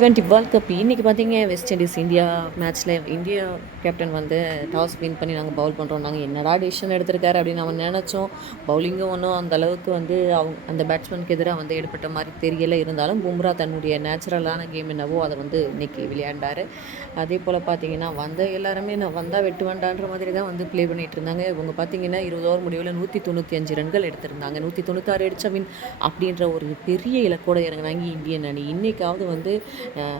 T20 world cup இன்றைக்கி பார்த்தீங்க west Indies India மேட்ச்சில் இந்தியா கேப்டன் வந்து டாஸ் வின் பண்ணி நாங்கள் பவுல் பண்ணுறோம். நாங்கள் என்னடா டிசிஷன் எடுத்திருக்காரு அப்படின்னு நம்ம நினச்சோம். பவுலிங்கும் ஒன்றும் அந்த அளவுக்கு வந்து அந்த பேட்ஸ்மேனுக்கு எதிராக வந்து எடுப்பட்ட மாதிரி தெரியலை. இருந்தாலும் பும்ரா தன்னுடைய நேச்சுரலான கேம் என்னவோ அதை வந்து இன்றைக்கி விளையாண்டார். அதே போல் பார்த்தீங்கன்னா எல்லாருமே நான் வந்தால் வெட்டு வேண்டான்ற மாதிரி தான் வந்து ப்ளே பண்ணிகிட்டு இருந்தாங்க. இவங்க பார்த்தீங்கன்னா 20 ஓவர் முடிவில் 195 ரன்கள் எடுத்திருந்தாங்க. 196 அடிச்ச வின் அப்படின்ற ஒரு பெரிய இலக்கோடு இறங்கினாங்க இந்தியன் அணி. இன்றைக்காவது வந்து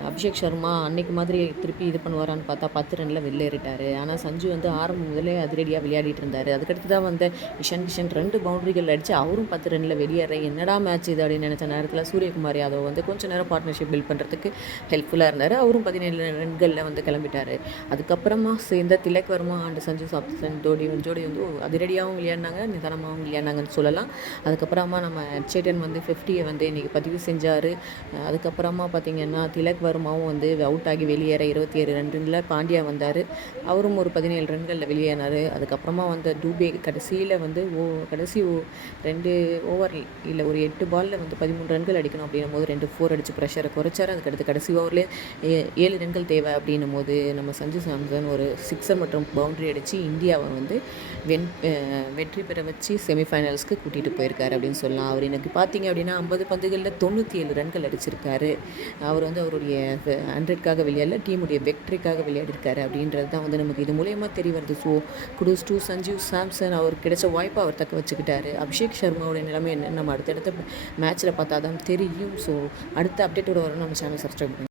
அபிஷேக் சர்மா அன்னைக்கு மாதிரி திருப்பி இது பண்ணுவாரான்னு பார்த்தா 10 ரனில் வெளியேறிட்டார். ஆனால் சஞ்சு வந்து ஆரம்பம் முதலே அதிரடியாக விளையாடிட்டு இருந்தார். அதுக்கடுத்து தான் வந்து இஷன் கிஷன் 2 பவுண்டரிகள் அடித்து அவரும் 10 ரனில் வெளியேற என்னடா மேட்ச் இது அப்படின்னு நினச்ச நேரத்தில் சூரியகுமார் யாதவ் வந்து கொஞ்சம் நேரம் பார்ட்னர்ஷிப் பில்ட் பண்ணுறதுக்கு ஹெல்ப்ஃபுல்லாக இருந்தார். அவரும் 17 ரன்களில் வந்து கிளம்பிட்டார். அதுக்கப்புறமா சேர்ந்த திலக் வர்மா அண்ட் சஞ்சு சாம்சன் ஜோடி வந்து அதிரடியாகவும் விளையாடினாங்க, நிதானமாகவும் விளையாடினாங்கன்னு சொல்லலாம். அதுக்கப்புறமா நம்ம சேட்டன் வந்து 50 வந்து இன்றைக்கி பதிவு செஞ்சார். அதுக்கப்புறமா பார்த்திங்கன்னா திலக் வர்மாவும் வந்து அவுட் ஆகி வெளியேற 27 ரன்களில் பாண்டியா வந்தார். அவரும் ஒரு 17 ரன்களில் வெளியேறினார். அதுக்கப்புறமா வந்து டூபே கடைசியில் வந்து கடைசி 2 ஓவர் இல்லை ஒரு 8 பாலில் வந்து 13 ரன்கள் அடிக்கணும் அப்படின்னும் போது 2 4 அடித்து ப்ரெஷரை குறைச்சார். அதுக்கடுத்து கடைசி ஓவர்லேயே 7 ரன்கள் தேவை அப்படின்னும் போது நம்ம சஞ்சு சாம்சன் ஒரு சிக்ஸர் மற்றும் பவுண்டரி அடித்து இந்தியாவை வந்து வெற்றி பெற வச்சு செமிஃபைனல்ஸ்க்கு கூட்டிகிட்டு போயிருக்காரு அப்படின்னு சொல்லலாம். அவர் எனக்கு பார்த்தீங்க அப்படின்னா 50 பந்துகளில் 97 ரன்கள் அடிச்சிருக்காரு. அவர் வந்து அவருடைய 100க்காக விளையாடல, டீமுடைய வெற்றிக்காக விளையாடிருக்காரு அப்படின்றது தான் வந்து நமக்கு இது மூலயமா தெரிய வருது. So kudos to Sanju Samson, அவர் கிடைச்ச வாய்ப்பை அவர் தக்க வச்சுக்கிட்டாரு. அபிஷேக் சர்மாவோட நிலைமை என்ன நம்ம அடுத்தடுத்த மேட்ச்சில் பார்த்தா தான் தெரியும். ஸோ அடுத்த அப்டேட்டோட வரும் நம்ம சேனல் சப்ஸ்கிரைப் பண்ணுங்கள்.